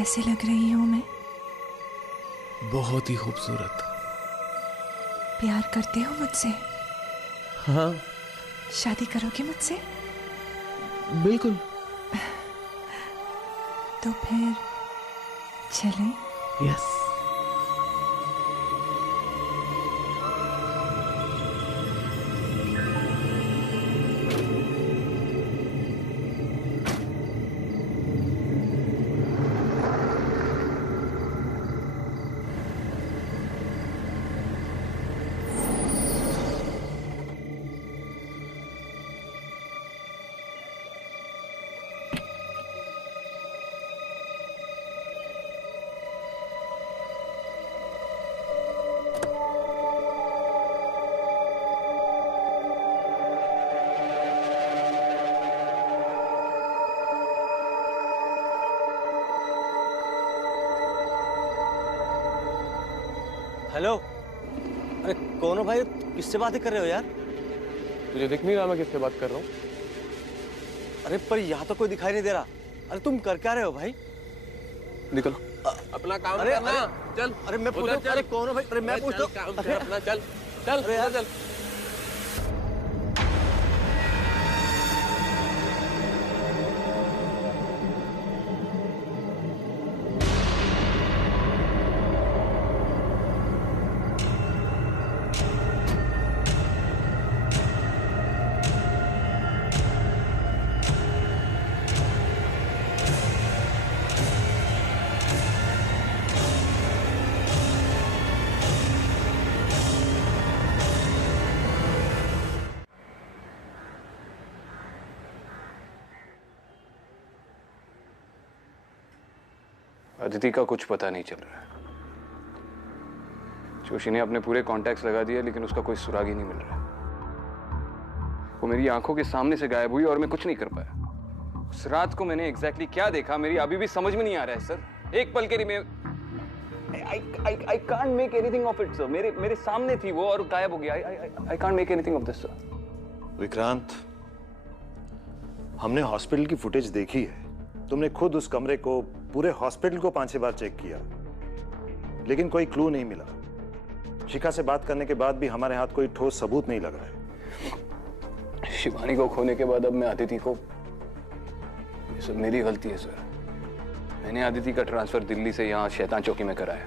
कैसे लग रही हूँ मैं? बहुत ही खूबसूरत। प्यार करते हो मुझसे? हाँ शादी करोगे मुझसे? बिल्कुल। तो फिर चलें? यस। हेलो। अरे कौन हो भाई? किससे बातें कर रहे हो यार? तुझे दिख नहीं रहा मैं किससे बात कर रहा हूँ? अरे पर यहाँ तो कोई दिखाई नहीं दे रहा। अरे तुम कर क्या रहे हो भाई? निकल अपना काम अरे करना। चल। अरे मैं पूछता हूँ, अरे कौन हो भाई? अरे मैं पूछता हूँ। काम कर अपना। चल चल अरे यार। चल। अदिति का कुछ पता नहीं चल रहा है। जोशी ने अपने पूरे कॉन्टैक्ट्स लगा दिए लेकिन उसका कोई सुराग ही नहीं मिल रहा। वो मेरी आंखों के सामने से गायब हुई और मैं कुछ नहीं कर पाया। उस रात को मैंने एग्जैक्टली क्या देखा मेरी अभी भी समझ में नहीं आ रहा है सर। एक पल के लिए मैं I can't make anything of it, sir. मेरे सामने थी वो और गायब हो गया। I can't make anything of this, sir. Vikrant, हमने हॉस्पिटल की फुटेज देखी है। तुमने खुद उस कमरे को, पूरे हॉस्पिटल को 5-6 बार चेक किया, लेकिन कोई क्लू नहीं मिला। शिखा से बात करने के बाद भी हमारे हाथ कोई ठोस सबूत नहीं लग रहा है। शिवानी को खोने के बाद अब मैं अदिति को, ये सब मेरी गलती है सर। मैंने अदिति का ट्रांसफर दिल्ली से यहाँ शैतान चौकी में कराया।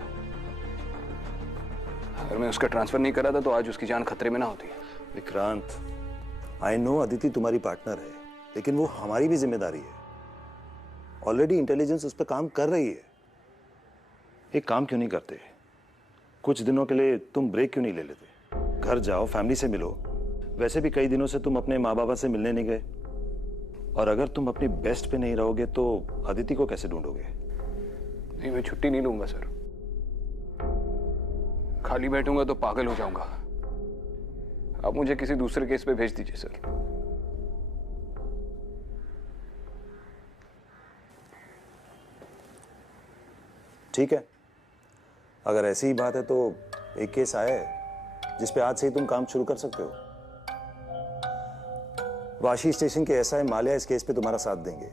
अगर मैं उसका ट्रांसफर नहीं करा था तो आज उसकी जान खतरे में ना होती। विक्रांत, आई नो अदिति तुम्हारी पार्टनर है, लेकिन वो हमारी भी जिम्मेदारी है। ऑलरेडी इंटेलिजेंस उस पर काम कर रही है। एक काम क्यों नहीं करते? कुछ दिनों के लिए तुम ब्रेक क्यों नहीं ले लेते? घर जाओ, फैमिली से मिलो। वैसे भी कई दिनों से तुम अपने माँ बाबा से मिलने नहीं गए, और अगर तुम अपनी बेस्ट पे नहीं रहोगे तो अदिति को कैसे ढूंढोगे? नहीं, मैं छुट्टी नहीं लूंगा सर। खाली बैठूंगा तो पागल हो जाऊंगा। आप मुझे किसी दूसरे केस पे भेज दीजिए सर। ठीक है, अगर ऐसी ही बात है तो एक केस आया है जिस पे आज से ही तुम काम शुरू कर सकते हो। वाशी स्टेशन के एसआई माल्या इस केस पे तुम्हारा साथ देंगे।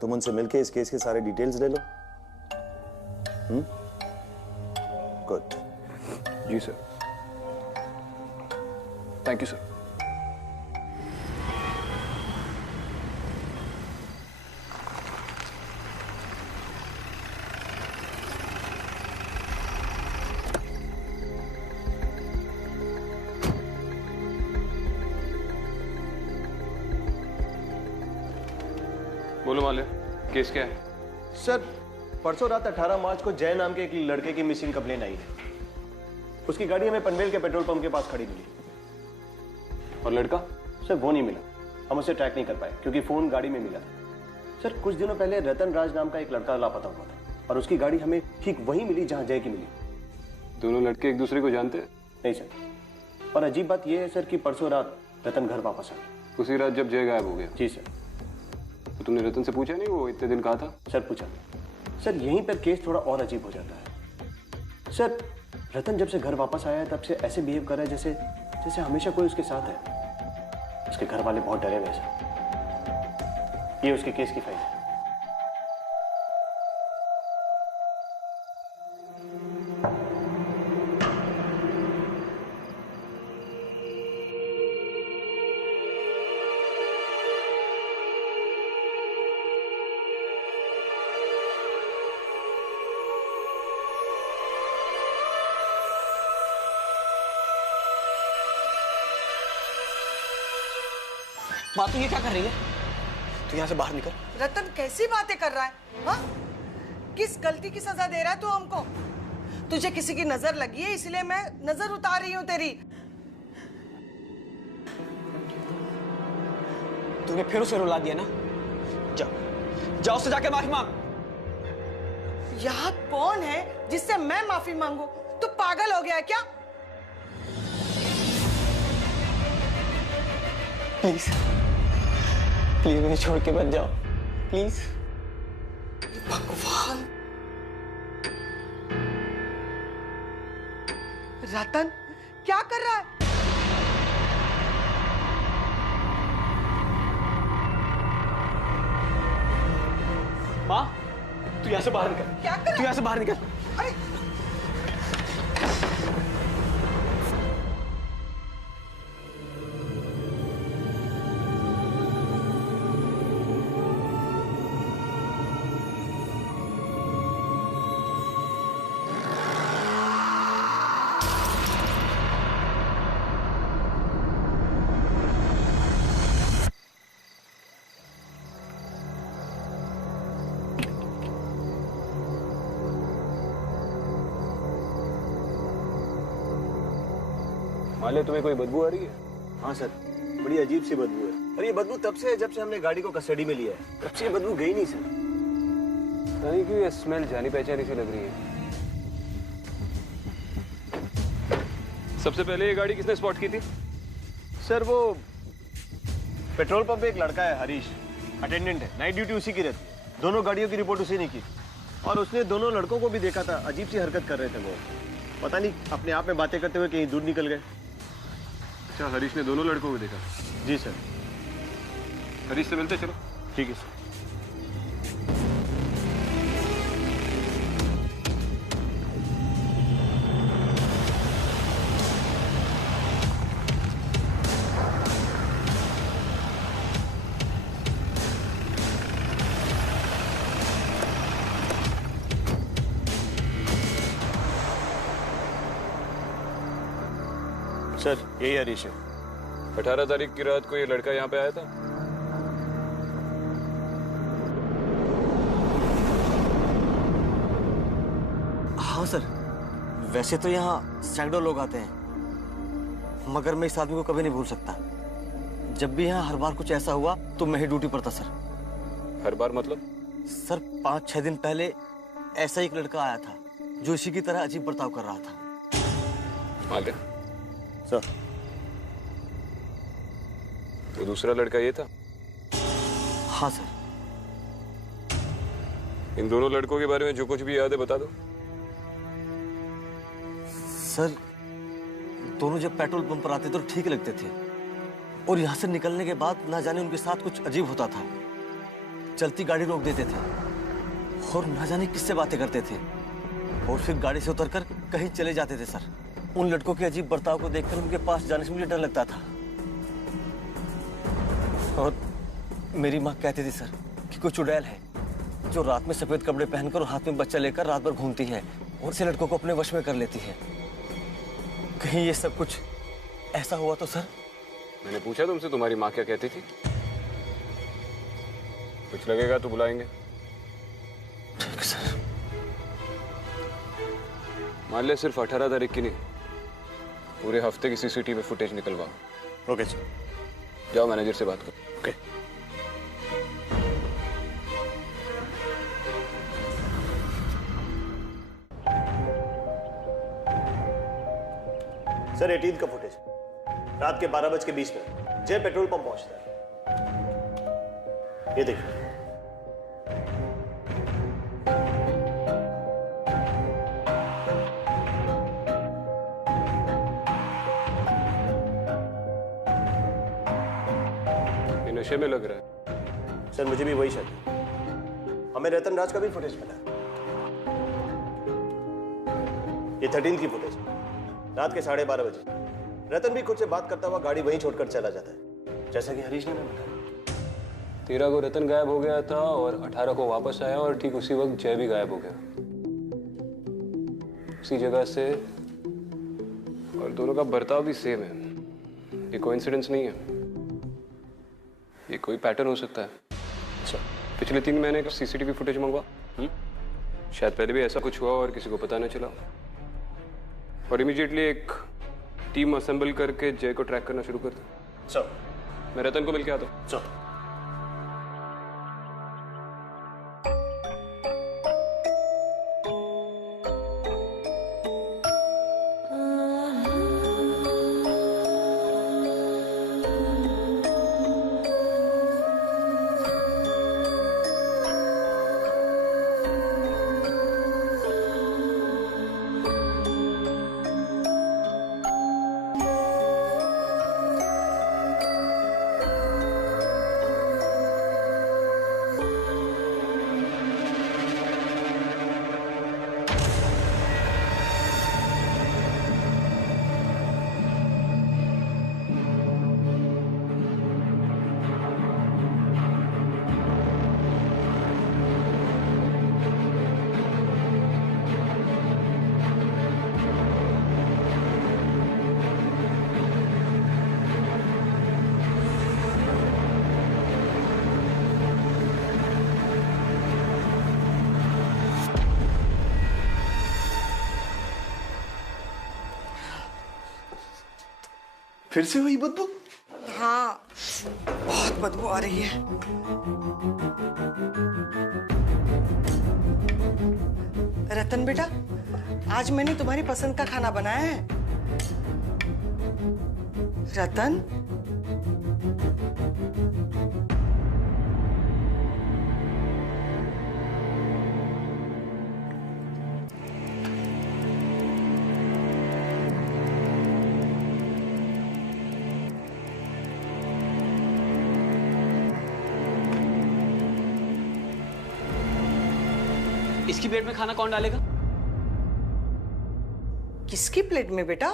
तुम उनसे मिलके इस केस के सारे डिटेल्स ले लो। गुड। जी सर। Thank you sir. बोलो माल्या, केस क्या है? सर, परसों रात 18 मार्च को जय नाम के एक लड़के की मिसिंग कंप्लेन आई है। उसकी गाड़ी हमें पनवेल के पेट्रोल पंप के पास खड़ी मिली। और लड़का? सर वो नहीं मिला, हम उसे ट्रैक नहीं कर पाए क्योंकि फोन गाड़ी में मिला था। सर कुछ दिनों पहले रतन राज नाम का एक लड़का लापता हुआ था और उसकी गाड़ी हमें ठीक वहीं मिली जहां जय की मिली। दोनों लड़के एक दूसरे को जानते हैं? नहीं सर। और अजीब बात यह है सर कि परसों रात रतन घर वापस आ गया। उसी रात जब जय गायब हो गया? जी सर। तो तुमने रतन से पूछा नहीं वो इतने दिन कहा था? सर पूछा। सर यहीं पर केस थोड़ा और अजीब हो जाता है। सर रतन जब से घर वापस आया है तब से ऐसे बिहेव कर रहा है जैसे जैसे हमेशा कोई उसके साथ है। उसके घर वाले बहुत डरे हुए हैं सर। ये उसके केस की फाइल है। माँ तू ये क्या कर रही है? तू यहाँ से बाहर निकल। रतन कैसी बातें कर रहा है? हाँ? किस गलती की सजा दे रहा है तू हमको? तुझे किसी की नजर लगी है इसलिए मैं नजर उतार रही हूँ तेरी। तूने फिर उसे रुला दिया ना? जा, जा उससे जाके माफी मांग। यहाँ कौन है जिससे मैं माफी मांगू? तू पागल हो गया है क्या? प्लीज प्लीज मुझे छोड़ के मत जाओ, प्लीज। भगवान, रतन क्या कर रहा है? माँ तू यहाँ से बाहर निकल। क्या कर रहा है? तू यहाँ से बाहर निकल। अरे माले तुम्हें कोई बदबू आ रही है? हाँ सर, बड़ी अजीब सी बदबू है। अरे ये बदबू तब से है जब से हमने गाड़ी को कस्टडी में लिया है। तब से ये बदबू गई नहीं सर। नहीं क्यों ये स्मेल जानी पहचानी सी लग रही है। सबसे पहले ये गाड़ी किसने स्पॉट की थी? सर वो पेट्रोल पंप पे एक लड़का है हरीश, अटेंडेंट है, नाइट ड्यूटी उसी की रहती है। दोनों गाड़ियों की रिपोर्ट उसी ने की और उसने दोनों लड़कों को भी देखा था। अजीब सी हरकत कर रहे थे वो, पता नहीं अपने आप में बातें करते हुए कहीं दूर निकल गए। अच्छा, हरीश ने दोनों लड़कों को देखा? जी सर। हरीश से मिलते चलो। ठीक है सर। सर यही हरीश है। 18 तारीख की रात को ये लड़का यहाँ पे आया था? हाँ सर, वैसे तो यहाँ सैकड़ों लोग आते हैं, मगर मैं इस आदमी को कभी नहीं भूल सकता। जब भी यहाँ हर बार कुछ ऐसा हुआ तो मैं ही ड्यूटी पर था सर। हर बार मतलब? सर 5-6 दिन पहले ऐसा एक लड़का आया था जो इसी की तरह अजीब बर्ताव कर रहा था। माले सर तो दूसरा लड़का ये था? हाँ सर। इन दोनों लड़कों के बारे में जो कुछ भी याद है बता दो। सर दोनों जब पेट्रोल पंप पर आते तो ठीक लगते थे और यहाँ से निकलने के बाद ना जाने उनके साथ कुछ अजीब होता था। चलती गाड़ी रोक देते थे और ना जाने किससे बातें करते थे और फिर गाड़ी से उतरकर कहीं चले जाते थे सर। उन लड़कों के अजीब बर्ताव को देखकर उनके पास जाने से मुझे डर लगता था। और मेरी माँ कहती थी सर कि कोई चुड़ैल है जो रात में सफेद कपड़े पहनकर और हाथ में बच्चा लेकर रात भर घूमती है और ऐसे लड़कों को अपने वश में कर लेती है। कहीं ये सब कुछ ऐसा हुआ तो सर? मैंने पूछा तुमसे तुम्हारी माँ क्या कहती थी? कुछ लगेगा तो बुलाएंगे। ठीक सर। मान ले सिर्फ 18 तारीख की नहीं, पूरे हफ्ते की सीसीटीवी फुटेज निकलवाओ। Okay sir. जाओ मैनेजर से बात करो। ओके। सर 18 का फुटेज रात के 12:20 जय पेट्रोल पंप पहुंचता है। ये देखिए। ये नशे में लग रहा है। सर मुझे भी वही शक है। हमें रतन राज का भी फुटेज मिला। ये 13 की फुटेज रात के 12:30 बजे। रतन भी खुद से बात करता हुआ गाड़ी वहीं छोड़कर चला जाता है, जैसा कि हरीश ने हमें बताया। 13 को रतन गायब हो गया था और 18 को वापस आया और ठीक उसी वक्त जय भी गायब हो गया उसी जगह से, और दोनों का बर्ताव भी सेम है। ये कोइंसिडेंस नहीं है। ये कोई पैटर्न हो सकता है। अच्छा, पिछले 3 महीने का सीसीटीवी फुटेज मंगवा। शायद पहले भी ऐसा कुछ हुआ और किसी को पता न चला। और इमीडिएटली एक टीम असेंबल करके जय को ट्रैक करना शुरू कर दे। सर। मैं रतन को मिलके आता हूँ। सर। फिर से वही बदबू? हाँ, बहुत बदबू आ रही है। रतन बेटा, आज मैंने तुम्हारी पसंद का खाना बनाया है। रतन, इसकी प्लेट में खाना कौन डालेगा? किसकी प्लेट में बेटा?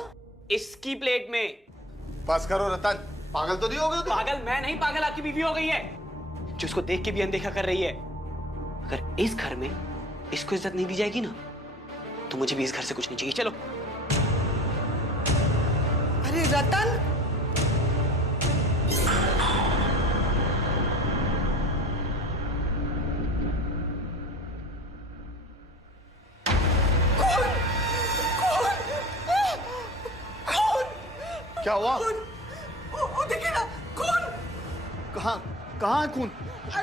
इसकी प्लेट में। पास करो रतन, पागल तो नहीं हो गए? पागल मैं नहीं, पागल आपकी बीवी हो गई है जो उसको देख के भी अनदेखा कर रही है। अगर इस घर में इसको इज्जत नहीं दी जाएगी ना तो मुझे भी इस घर से कुछ नहीं चाहिए। चलो। अरे रतन, क्या हुआ? वो देखिए ना, खून। कहाँ है खून?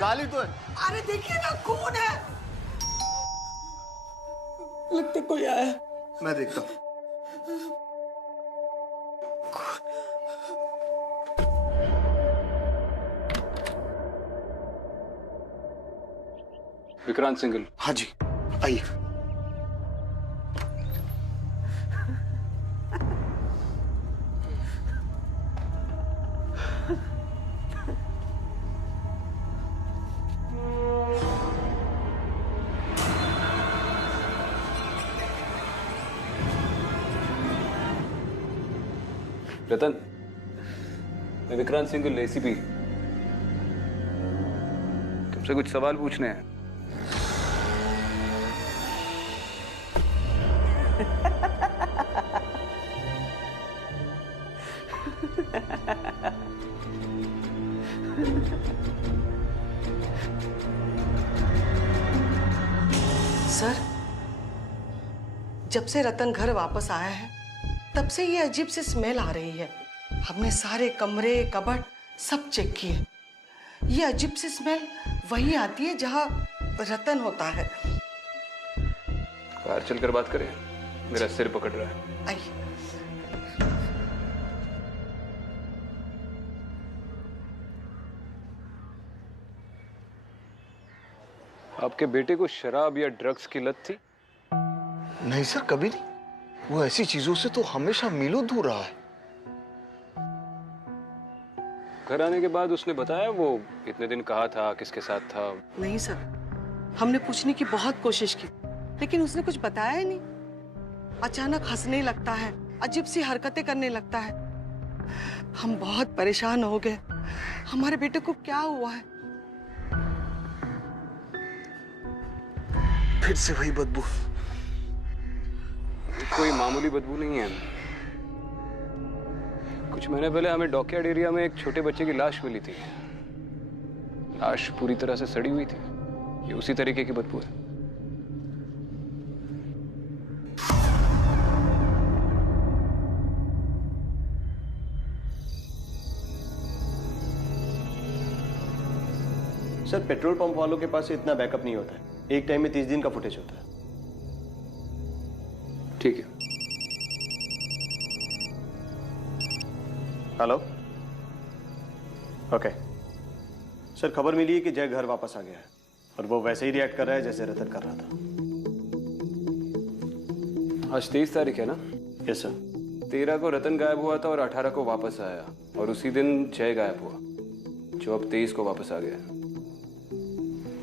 गाली तो है। अरे देखिए ना, खून है। लगता कोई आया। मैं देखता हूँ। विक्रांत सिंघल। हाँ जी, आइए। रतन, मैं विक्रांत सिंघल, एसीपी। तुमसे कुछ सवाल पूछने हैं। सर, जब से रतन घर वापस आया है तब से ये अजीब सी स्मेल आ रही है। हमने सारे कमरे, कबर्ड सब चेक किए। ये अजीब सी स्मेल वही आती है जहाँ रतन होता है। बाहर चलकर बात करें, मेरा सिर पकड़ रहा है। आइए। आपके बेटे को शराब या ड्रग्स की लत थी? नहीं सर, कभी नहीं। वो ऐसी चीजों से तो हमेशा मीलों दूर रहा है। घर आने के बाद उसने बताया वो इतने दिन कहाँ था, किसके साथ था? नहीं सर, हमने पूछने की बहुत कोशिश की लेकिन उसने कुछ बताया ही नहीं। अचानक हंसने लगता है, अजीब सी हरकतें करने लगता है। हम बहुत परेशान हो गए। हमारे बेटे को क्या हुआ है? फिर से वही बदबू। कोई मामूली बदबू नहीं है। कुछ महीने पहले हमें डॉकयार्ड एरिया में एक छोटे बच्चे की लाश मिली थी। लाश पूरी तरह से सड़ी हुई थी। ये उसी तरीके की बदबू है। सर पेट्रोल पंप वालों के पास इतना बैकअप नहीं होता है। एक टाइम में 30 दिन का फुटेज होता है। ठीक है। हेलो। ओके सर, खबर मिली है कि जय घर वापस आ गया है और वो वैसे ही रिएक्ट कर रहा है जैसे रतन कर रहा था। आज 23 तारीख है ना? Yes sir. 13 को रतन गायब हुआ था और 18 को वापस आया, और उसी दिन जय गायब हुआ, जो अब 23 को वापस आ गया।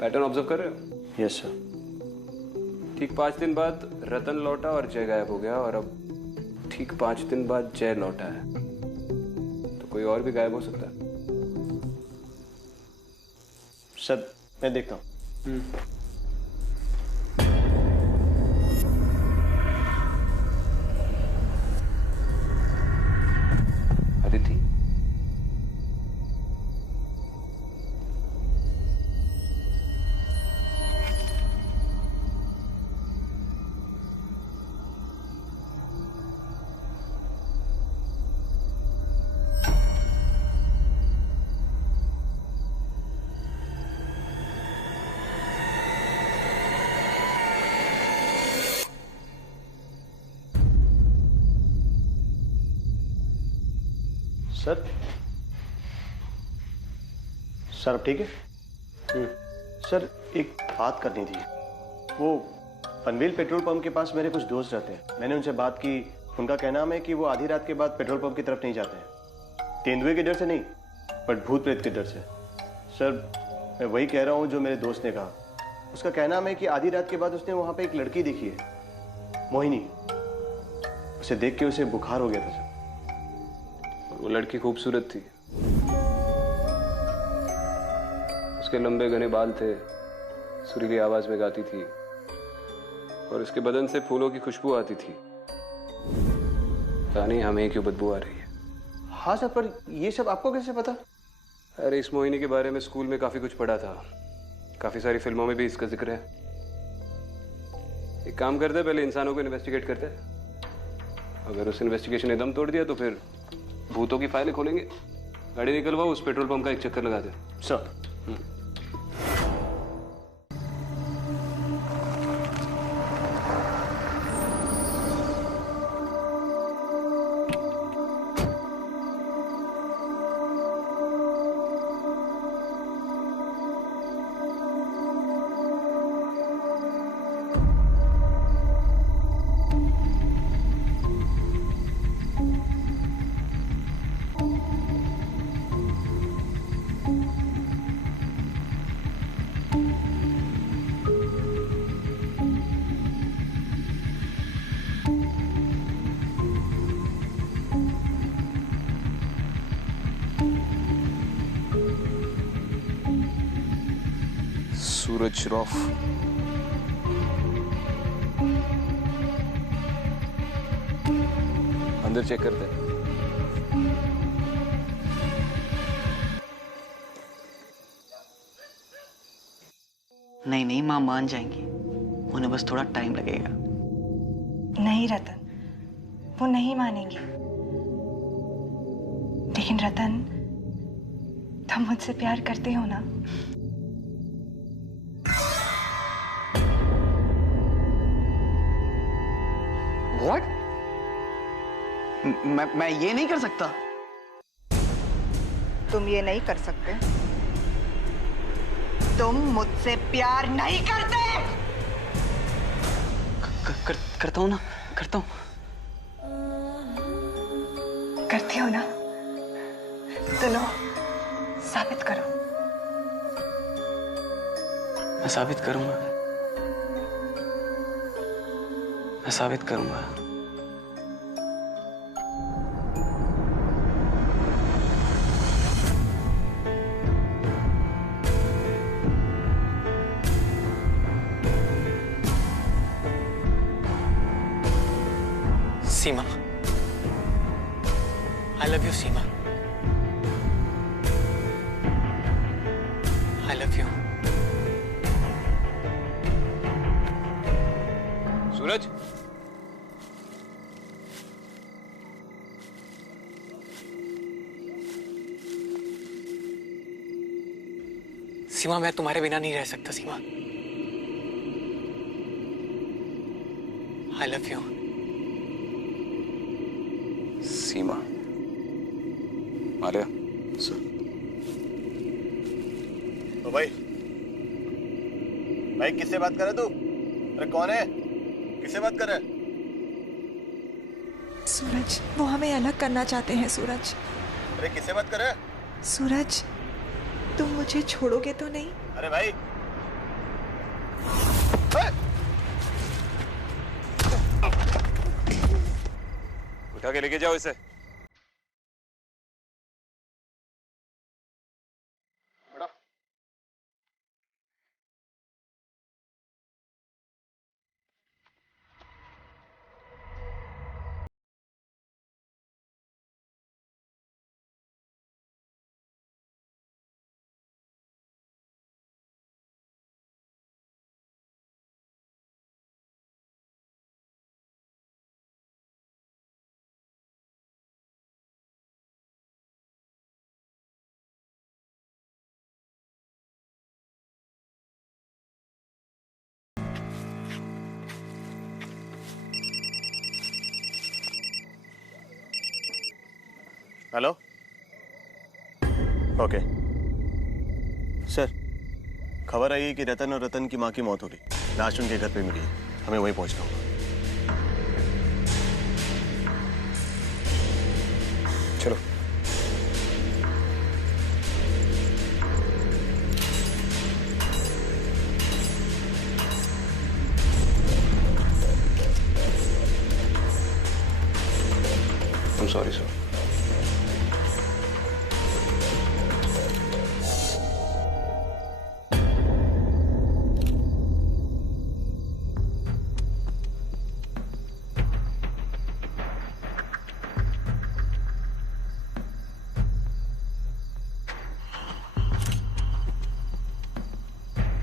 पैटर्न ऑब्जर्व कर रहे हो? Yes sir. ठीक 5 दिन बाद रतन लौटा और जय गायब हो गया, और अब ठीक 5 दिन बाद जय लौटा है। तो कोई और भी गायब हो सकता है। सर मैं देखता हूँ। अदिति, सर सर अब ठीक है? सर एक बात करनी थी। वो पनवेल पेट्रोल पंप के पास मेरे कुछ दोस्त रहते हैं। मैंने उनसे बात की। उनका कहना है कि वो आधी रात के बाद पेट्रोल पंप की तरफ नहीं जाते हैं। तेंदुए के डर से नहीं, बट भूत प्रेत के डर से। सर मैं वही कह रहा हूँ जो मेरे दोस्त ने कहा। उसका कहना है कि आधी रात के बाद उसने वहाँ पे एक लड़की देखी है, मोहिनी। उसे देख के उसे बुखार हो गया था सर। वो लड़की खूबसूरत थी। उसके लंबे घने बाल थे, सुरीली आवाज में गाती थी, और उसके बदन से फूलों की खुशबू आती थी। पता नहीं हमें क्यों बदबू आ रही है। हाँ सर, पर ये सब आपको कैसे पता? अरे इस मोहिनी के बारे में स्कूल में काफी कुछ पढ़ा था। काफी सारी फिल्मों में भी इसका जिक्र है। एक काम करते, पहले इंसानों को इन्वेस्टिगेट करते। अगर उस इन्वेस्टिगेशन ने दम तोड़ दिया तो फिर भूतों की फाइलें खोलेंगे। गाड़ी निकलवाओ, उस पेट्रोल पंप का एक चक्कर लगा दे। सर। सूरज श्रॉफ। अंदर चेक करते हैं। नहीं नहीं, माँ मान जाएंगी। उन्हें बस थोड़ा टाइम लगेगा। नहीं रतन, वो नहीं मानेंगे। लेकिन रतन, तुम मुझसे प्यार करते हो ना? What? मैं ये नहीं कर सकता। तुम ये नहीं कर सकते। तुम मुझसे प्यार नहीं करते। करता हूँ ना, करता हूँ। करते हो ना? तो लो, साबित करो। मैं साबित करूंगा। मैं साबित करूंगा। Seema, I love you, Seema. I love you. Suraj, Seema, मैं तुम्हारे बिना नहीं रह सकता Seema. I love you. Seema, Arya. Sir. तो भाई किससे बात कर रहे तू? अरे कौन है? किससे बात कर रहे? सूरज, वो हमें अलग करना चाहते हैं सूरज। अरे किससे बात कर रहे? सूरज, तुम मुझे छोड़ोगे तो नहीं? अरे भाई उठा के लेके जाओ इसे। हेलो। ओके सर, खबर आई है कि रतन और रतन की माँ की मौत हो गई। लाश उनके घर पे मिली है। हमें वहीं पहुंचना होगा। चलो। I'm sorry, sir.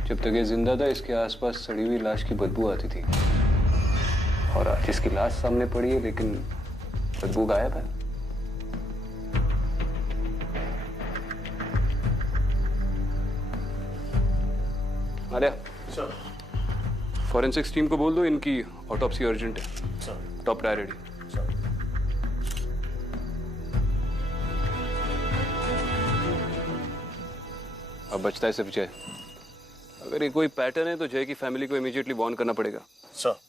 जब तक ये जिंदा था, इसके आसपास सड़ी हुई लाश की बदबू आती थी। और आज इसकी लाश सामने पड़ी है, लेकिन बदबू गायब है। आर्या, सर। फॉरेंसिक्स टीम को बोल दो इनकी ऑटोप्सी अर्जेंट है। सर। Top priority. सर। अब बचता है सिर्फ जय। अगर ये कोई पैटर्न है तो जय की फैमिली को इमीडिएटली वार्न करना पड़ेगा। सर।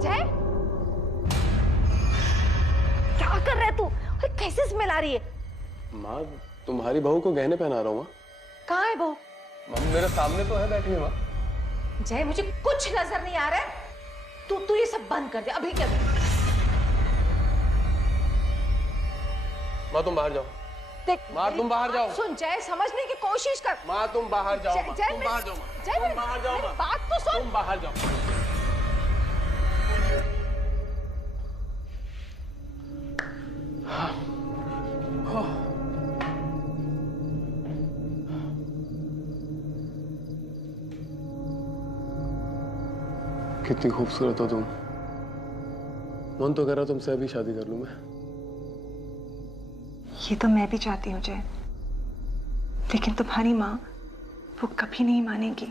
जय, क्या कर रहा है तू? और कैसे स्मेल आ रही है? माँ, तुम्हारी बहू को गहने पहना रहा हूँ। माँ, कहाँ है बहू? मेरे सामने तो है, बैठी है। माँ, जय, मुझे कुछ नजर नहीं आ रहा है। तू ये सब बंद कर दे अभी के अभी। माँ तुम बाहर जाओ। देख, माँ तुम बाहर जाओ। सुन जय, समझने की कोशिश कर। माँ तुम बाहर जाओ। माँ जय, तुम बाहर जाओ। माँ जय, तुम बाहर जाओ। मेरी माँ बात तो सुन। तुम बाहर जाओ। कितनी खूबसूरत हो तुम। मन तो कर रहा तुमसे अभी शादी कर लूं मैं। ये तो मैं भी चाहती हूँ जय, लेकिन तुम्हारी माँ वो कभी नहीं मानेगी।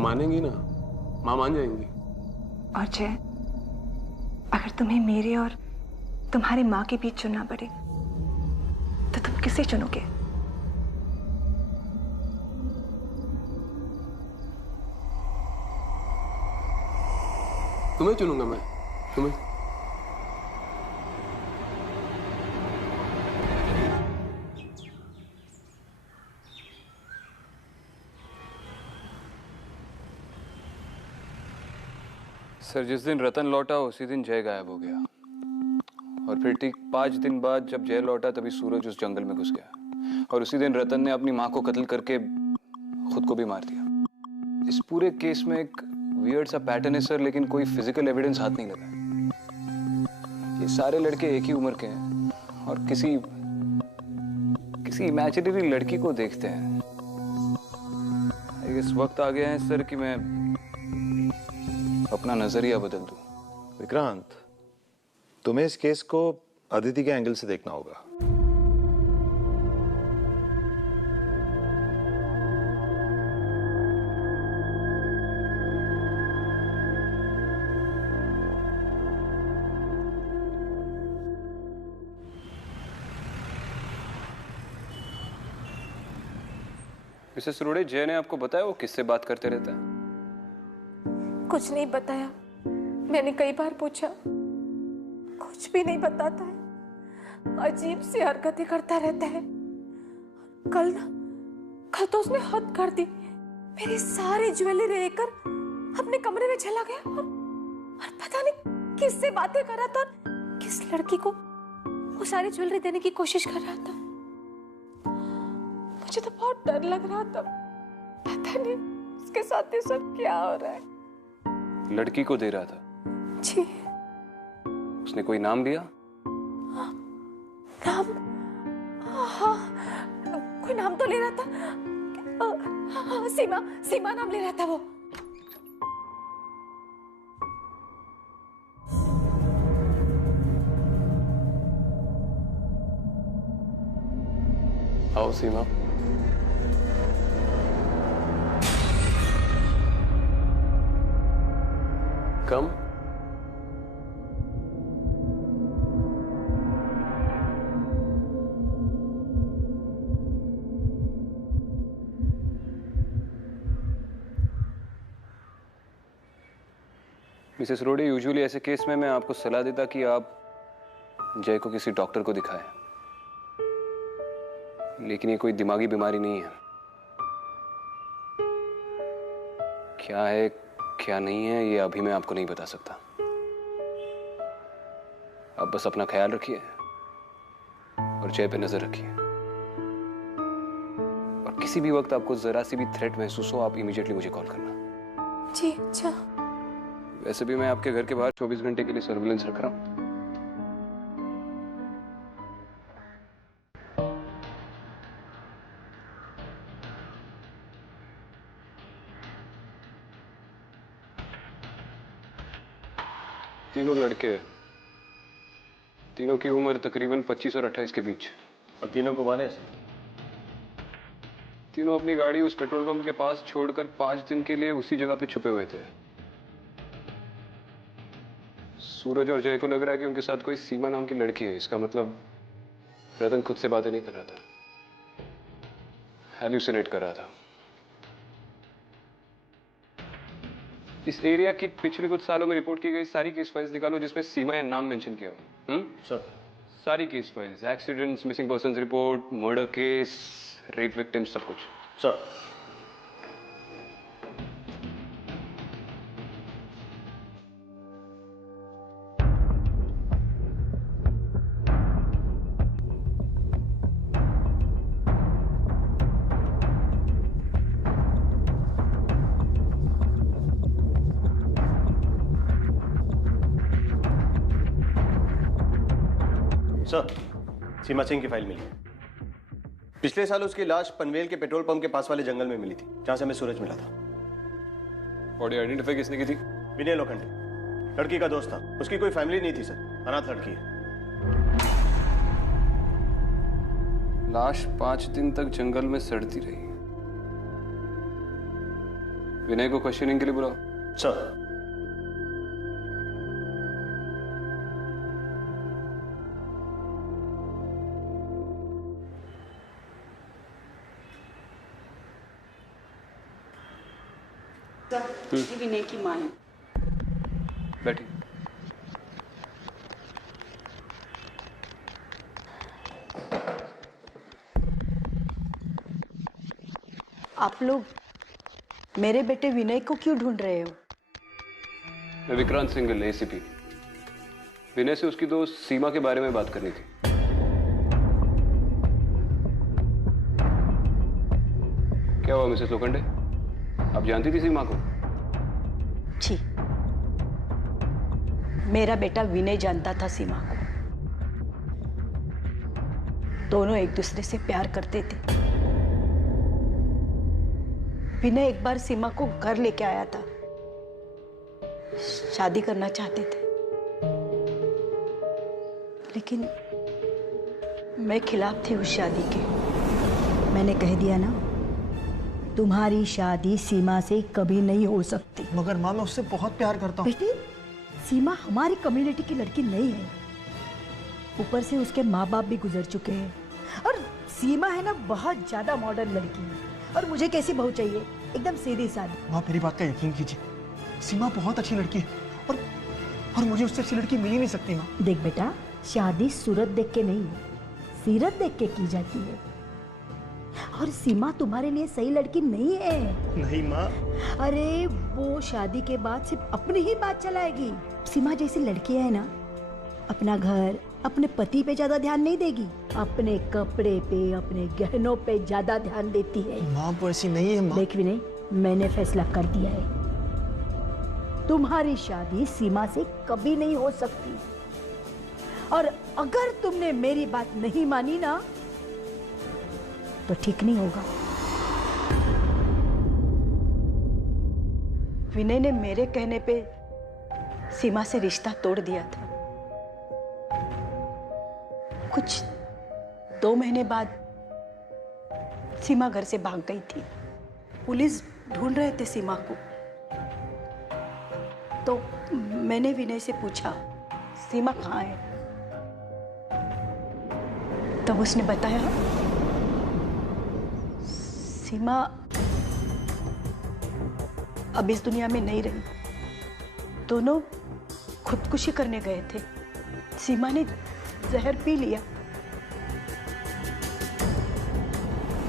मानेंगी ना, माँ मान जाएंगी। और जय, अगर तुम्हें मेरे और तुम्हारी माँ के बीच चुनना पड़े तो तुम किसे चुनोगे? तुम्हें चुनूंगा मैं, तुम्हें। सर, जिस दिन रतन लौटा उसी दिन जय गायब हो गया। और फिर ठीक 5 दिन बाद जब जय लौटा तभी सूरज उस जंगल में घुस गया। और उसी दिन रतन ने अपनी माँ को कत्ल करके खुद को भी मार दिया। इस पूरे केस में एक वियर्ड सा पैटर्न है सर, लेकिन कोई फिजिकल एविडेंस हाथ नहीं लगा। ये सारे लड़के एक ही उम्र के हैं और किसी इमेजिनरी लड़की को देखते हैं। इस वक्त आ गया है सर कि मैं अपना नजरिया बदल दूं। विक्रांत, तुम्हें इस केस को अदिति के एंगल से देखना होगा। मिसेस रोड़े, जय ने आपको बताया वो किससे बात करते रहता है? कुछ नहीं बताया। मैंने कई बार पूछा, कुछ भी नहीं बताता है। अजीब सी हरकतें करता रहता है। कल तो उसने हद कर दी। मेरी सारी ज्वेलरी लेकर अपने कमरे में चला गया और पता नहीं किससे बातें कर रहा था और किस लड़की को वो सारी ज्वेलरी देने की कोशिश कर रहा था। मुझे तो बहुत डर लग रहा था। पता नहीं उसके साथ ये सब क्या हो रहा है। लड़की को दे रहा था? जी। उसने कोई नाम लिया? नाम? हाँ, कोई नाम तो ले रहा था। हाँ, सीमा नाम ले रहा था वो। आओ सीमा। कम। मिसेस रोड़े, यूजुअली ऐसे केस में मैं आपको सलाह देता कि आप जय को किसी डॉक्टर को दिखाएं, लेकिन ये कोई दिमागी बीमारी नहीं है। क्या है क्या नहीं है ये अभी मैं आपको नहीं बता सकता। आप बस अपना ख्याल रखिए और जय पे नजर रखिए, और किसी भी वक्त आपको जरा सी भी थ्रेट महसूस हो, आप इमीडिएटली मुझे कॉल करना। जी अच्छा। वैसे भी मैं आपके घर के बाहर 24 घंटे के लिए सर्विलेंस रख रहा हूं। तीनों लड़के हैं, तीनों की उम्र तकरीबन 25 और 28 के बीच। और तीनों को माने? तीनों अपनी गाड़ी उस पेट्रोल पंप के पास छोड़कर 5 दिन के लिए उसी जगह पे छुपे हुए थे। सूरज और जय को लग रहा है कि उनके साथ कोई सीमा नाम की लड़की है। इसका मतलब रतन खुद से बातें नहीं कर रहा था, हैल्यूसिनेट कर रहा था। इस एरिया की पिछले कुछ सालों में रिपोर्ट की गई सारी केस फाइल्स निकालो जिसमें सीमा या नाम मेंशन किया हो। सर। सारी case files, accidents, missing persons report, murder case, rape victims, सब कुछ। सर। सर, सीमा सिंह की फाइल मिली। पिछले साल उसकी लाश पनवेल के पेट्रोल पंप के पास वाले जंगल में मिली थी, जहां से हमें सूरज मिला था। बॉडी आइडेंटिफाई किसने की थी? विनय लोखंडे, लड़की का दोस्त था। उसकी कोई फैमिली नहीं थी सर, अनाथ लड़की है। लाश 5 दिन तक जंगल में सड़ती रही। विनय को क्वेश्चनिंग के लिए बुलाओ। सर। ये विनय की मां है। बैठी। आप लोग मेरे बेटे विनय को क्यों ढूंढ रहे हो? मैं विक्रांत सिंघल, एसीपी। विनय से उसकी दोस्त सीमा के बारे में बात करनी थी। क्या हुआ मिसेस लोखंडे? आप जानती थी सीमा को? जी, मेरा बेटा विनय जानता था सीमा को। दोनों एक दूसरे से प्यार करते थे। विनय एक बार सीमा को घर लेके आया था, शादी करना चाहते थे, लेकिन मैं खिलाफ थी उस शादी के। मैंने कह दिया ना, तुम्हारी शादी सीमा से कभी नहीं हो सकती। मगर माँ, मैं उससे बहुत प्यार करता हूँ। बेटी, सीमा हमारी कम्युनिटी की लड़की नहीं है। ऊपर से उसके माँ बाप भी गुजर चुके हैं, और सीमा है ना बहुत ज्यादा मॉडर्न लड़की है। और मुझे कैसी बहू चाहिए? एकदम सीधी सादी। माँ, मेरी बात का यकीन कीजिए, सीमा बहुत अच्छी लड़की है, और मुझे उससे अच्छी लड़की मिल ही नहीं सकती माँ। देख बेटा, शादी सूरत देख के नहीं, सीरत देख के की जाती है। और सीमा तुम्हारे लिए सही लड़की नहीं है। नहीं माँ। अरे वो शादी के बाद सिर्फ अपनी ही बात चलाएगी। सीमा जैसी लड़कियां है ना, अपना घर, अपने पति पे ज्यादा ध्यान नहीं देगी, अपने कपड़े पे, अपने गहनों पे ज्यादा ध्यान देती है। माँ, वो ऐसी नहीं है माँ। देख विनय, मैंने फैसला कर दिया है, तुम्हारी शादी सीमा से कभी नहीं हो सकती। और अगर तुमने मेरी बात नहीं मानी ना, तो ठीक नहीं होगा। विनय ने मेरे कहने पे सीमा से रिश्ता तोड़ दिया था। कुछ 2 महीने बाद सीमा घर से भाग गई थी। पुलिस ढूंढ रहे थे सीमा को। तो मैंने विनय से पूछा, सीमा कहाँ है? तब उसने बताया, सीमा अब इस दुनिया में नहीं रही। दोनों खुदकुशी करने गए थे। सीमा ने जहर पी लिया,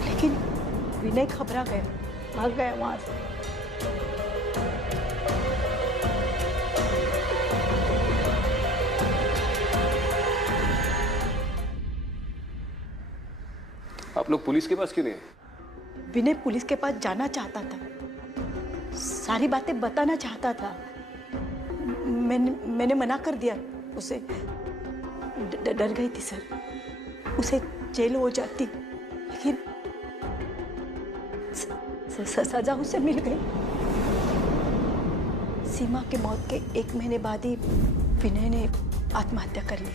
लेकिन विनय घबरा गया, भाग गया वहां से। आप लोग पुलिस के पास क्यों नहीं आए? विनय पुलिस के पास जाना चाहता था, सारी बातें बताना चाहता था। मैंने मना कर दिया उसे। डर गई थी सर, उसे जेल हो जाती, लेकिन सजा उसे मिल गई। सीमा के मौत के 1 महीने बाद ही विनय ने आत्महत्या कर ली।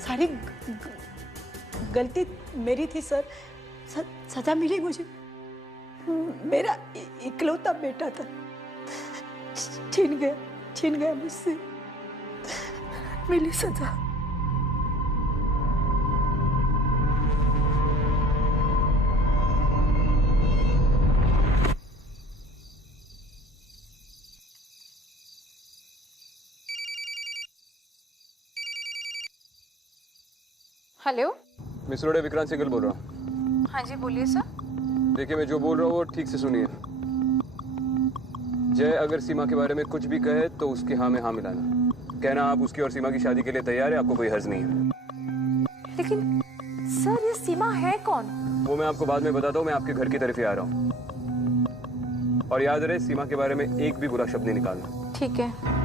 सारी गलती मेरी थी सर। सजा मिली मुझे। मेरा इकलौता बेटा था, छीन गया मुझसे। मिली सजा। हेलो, मिस रोडे, विक्रांत सिंगल बोल रहा हूँ। हाँ जी बोलिए सर। देखिए, मैं जो बोल रहा हूँ वो ठीक से सुनिए। जय अगर सीमा के बारे में कुछ भी कहे तो उसके हाँ में हाँ मिलाना। कहना आप उसकी और सीमा की शादी के लिए तैयार है, आपको कोई हर्ज नहीं है। लेकिन सर, ये सीमा है कौन? वो मैं आपको बाद में बताता हूँ। मैं आपके घर की तरफ ही आ रहा हूँ। और याद रहे, सीमा के बारे में एक भी बुरा शब्द नहीं निकालना। ठीक है।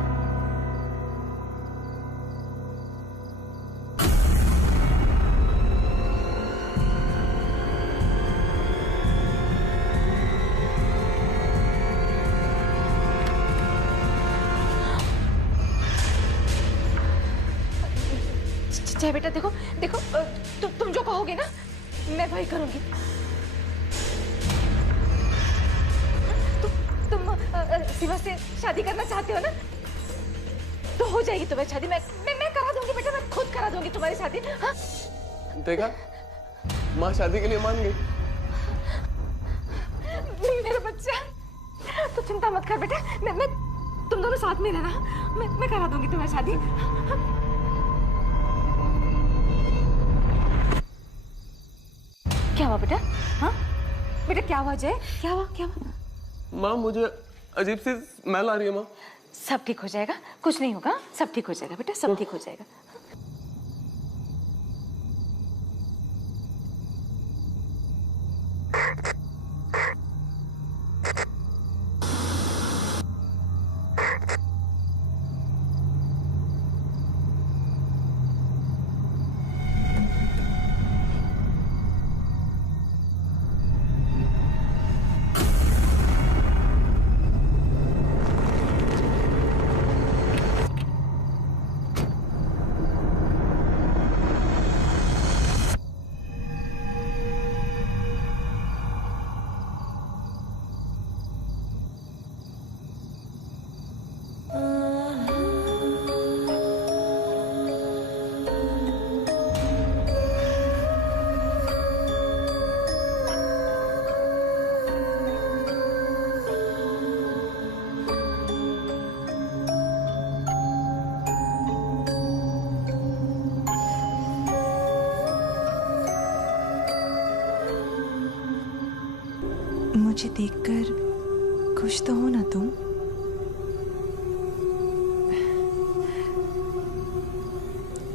जय बेटा, देखो देखो, तुम जो कहोगे ना मैं वही करूंगी। तुम सीमा से शादी करना चाहते हो ना, तो हो जाएगी तुम्हारी शादी। मैं करा दूंगी बेटा, मैं खुद करा दूंगी तुम्हारी शादी। हाँ? देखा, माँ शादी के लिए मान गई। मेरा बच्चा, तू चिंता मत कर बेटा। मैं तुम दोनों साथ में रहना। मैं करा दूंगी तुम्हारी शादी। क्या हुआ बेटा? हाँ बेटा, क्या हुआ जय? क्या हुआ? माँ, मुझे अजीब सी स्मेल आ रही है माँ। सब ठीक हो जाएगा, कुछ नहीं होगा, सब ठीक हो जाएगा बेटा, सब ठीक हो जाएगा। मुझे देखकर खुश तो हो ना तुम?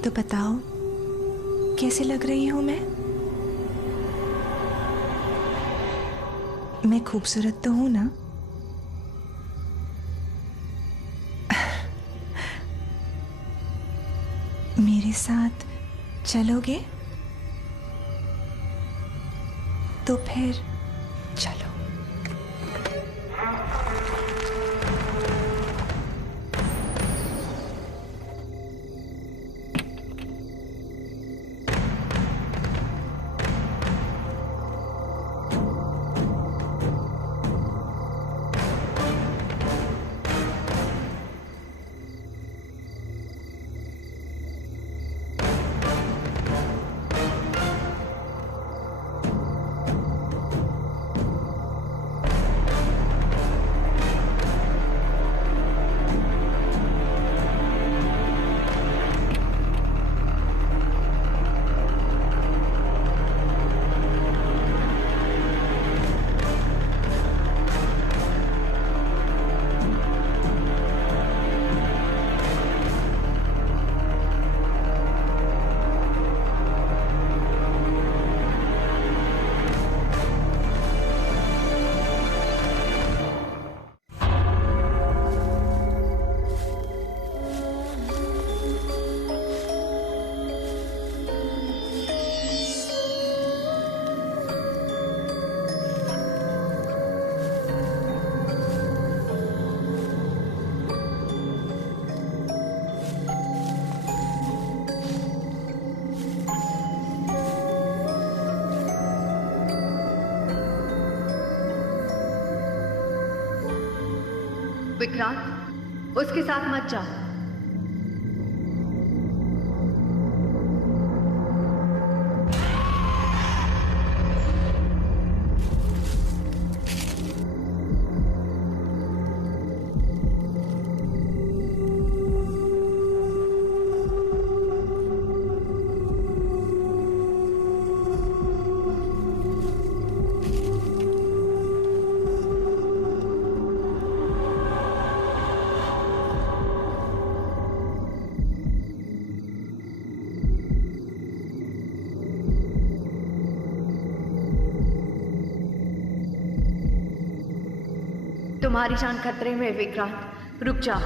तो बताओ कैसे लग रही हूं मैं खूबसूरत तो हूं ना? मेरे साथ चलोगे? तो फिर चलो। विक्रांत, उसके साथ मत जा। तुम्हारी जान खतरे में, विक्रांत, रुक जा।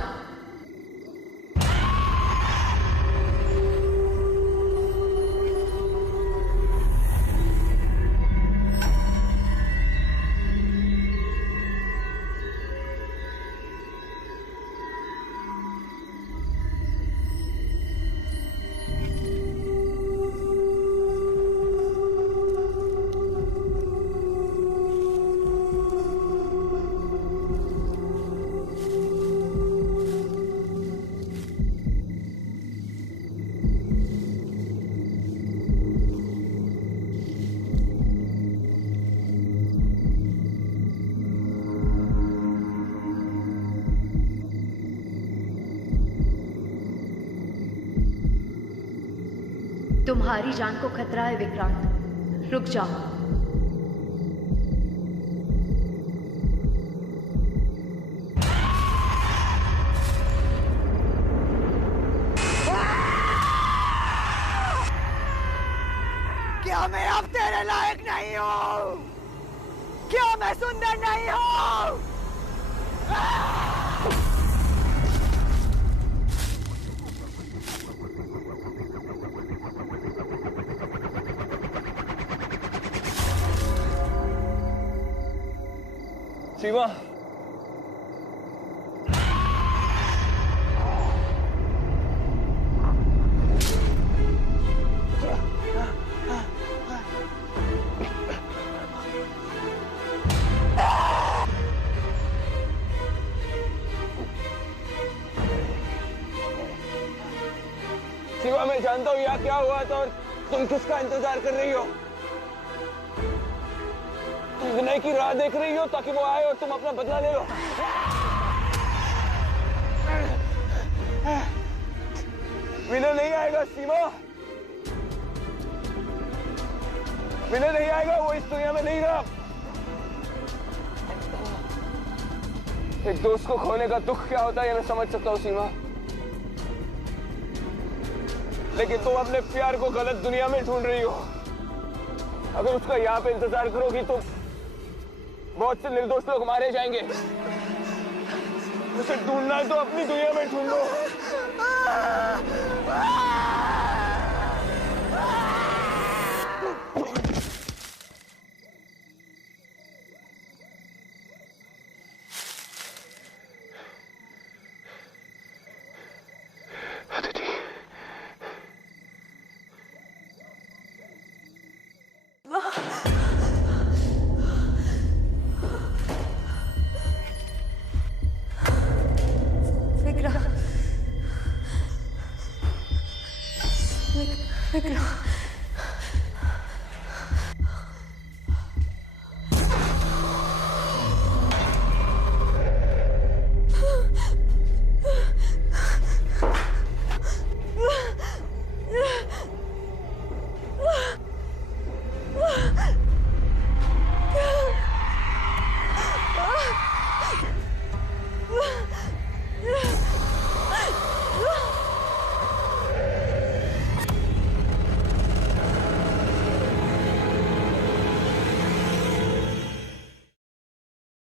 तुम्हारी जान को खतरा है, विक्रांत, रुक जाओ। क्या मैं अब तेरे लायक नहीं हूँ? क्या मैं सुंदर नहीं हूँ? सीमा, सीमा, मैं जानता हूँ यहाँ क्या हुआ था और तुम किसका इंतजार कर रही हो। तुम विनय की राह देख रही हो ताकि वो आए और तुम अपना बदला ले लो। विनय नहीं आएगा सीमा, विनय नहीं आएगा, वो इस दुनिया में नहीं रहा। एक दोस्त को खोने का दुख क्या होता है ये मैं समझ सकता हूँ सीमा, लेकिन तुम अपने प्यार को गलत दुनिया में ढूंढ रही हो। अगर उसका यहाँ पे इंतजार करोगी तो बहुत से निर्दोष लोग मारे जाएंगे। उसे ढूंढना है तो अपनी दुनिया में ढूंढो। विक्रम,